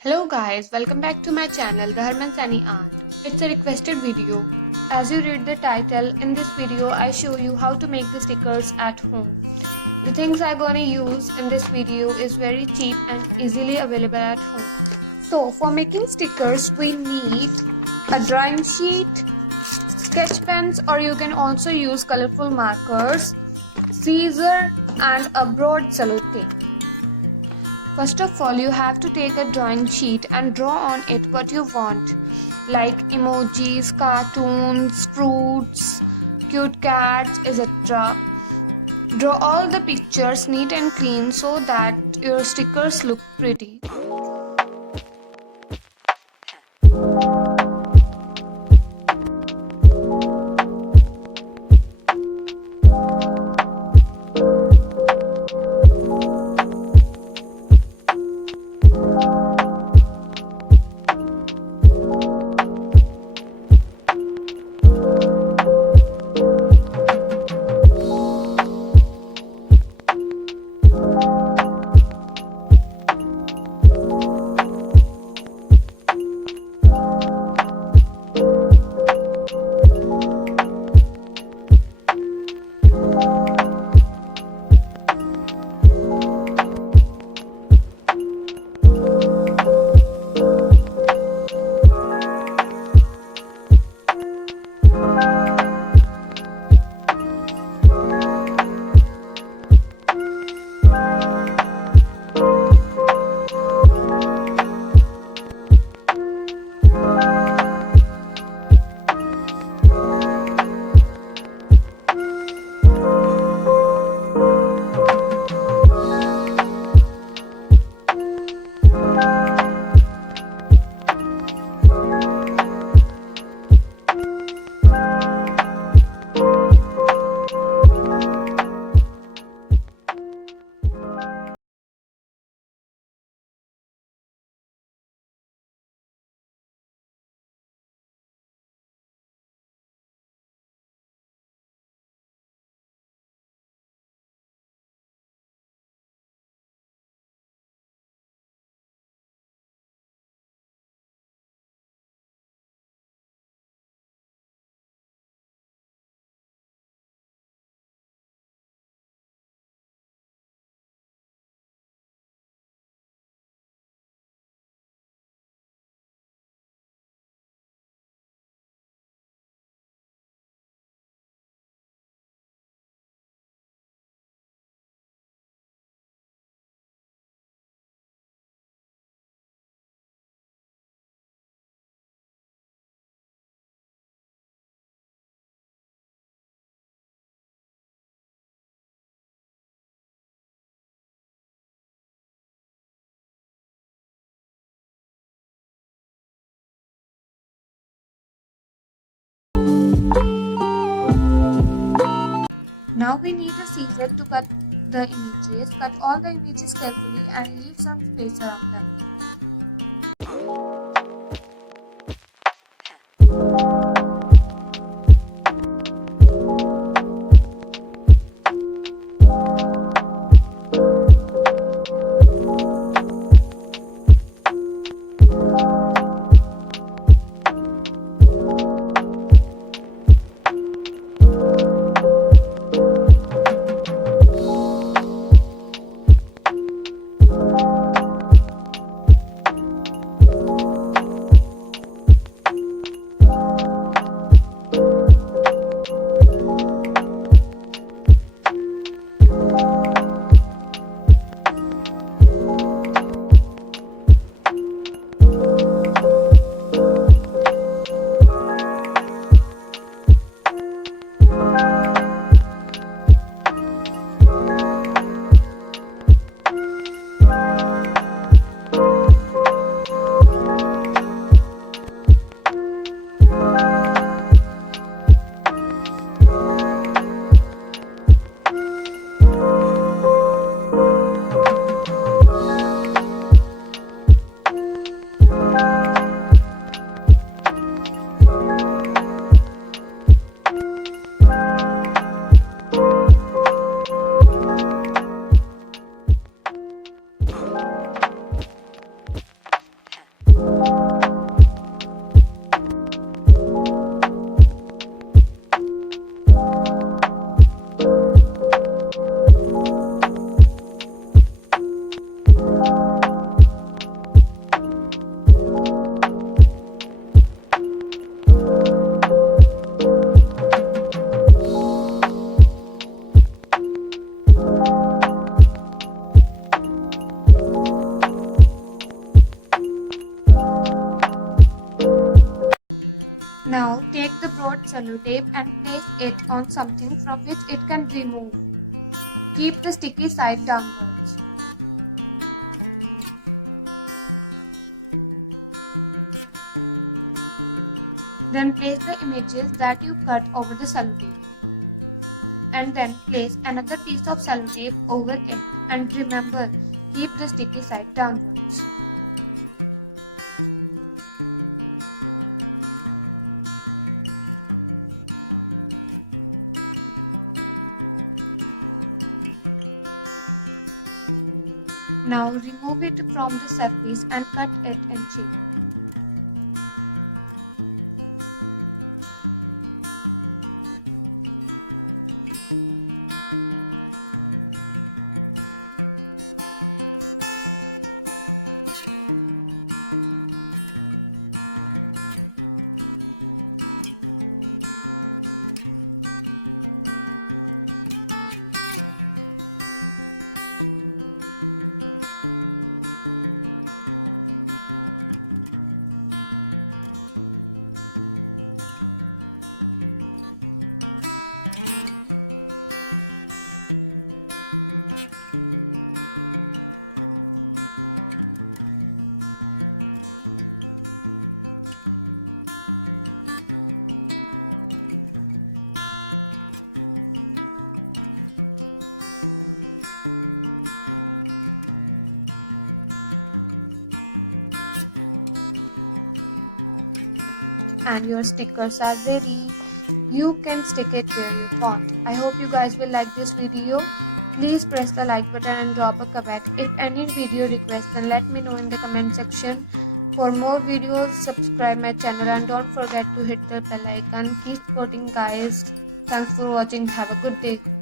Hello guys, welcome back to my channel. It's a requested video. As you read the title, in this video I show you how to make the stickers at home. The things I'm gonna use in this video is very cheap and easily available. So for making stickers, we need a drawing sheet, sketch pens, or you can also use colorful markers, scissor, and a broad something. First of all, you have to take a drawing sheet and draw on it what you want, like emojis, cartoons, fruits, cute cats, etc. Draw all the pictures neat and clean so that your stickers look pretty. Now we need a scissor to cut the images. Cut all the images carefully and leave some space around them. Keep the sticky side downwards. Then place the images that you cut over the sellotape. And then place another piece of sellotape over it, and remember, keep the sticky side downwards. Now remove it from the surface and cut it in shape. And your stickers are ready. You can stick it where you want. I hope you guys will like this video. Please press the like button and drop a comment. If any video request, then let me know in the comment section. For more videos, subscribe my channel and don't forget to hit the bell icon. Keep supporting guys. Thanks for watching. Have a good day.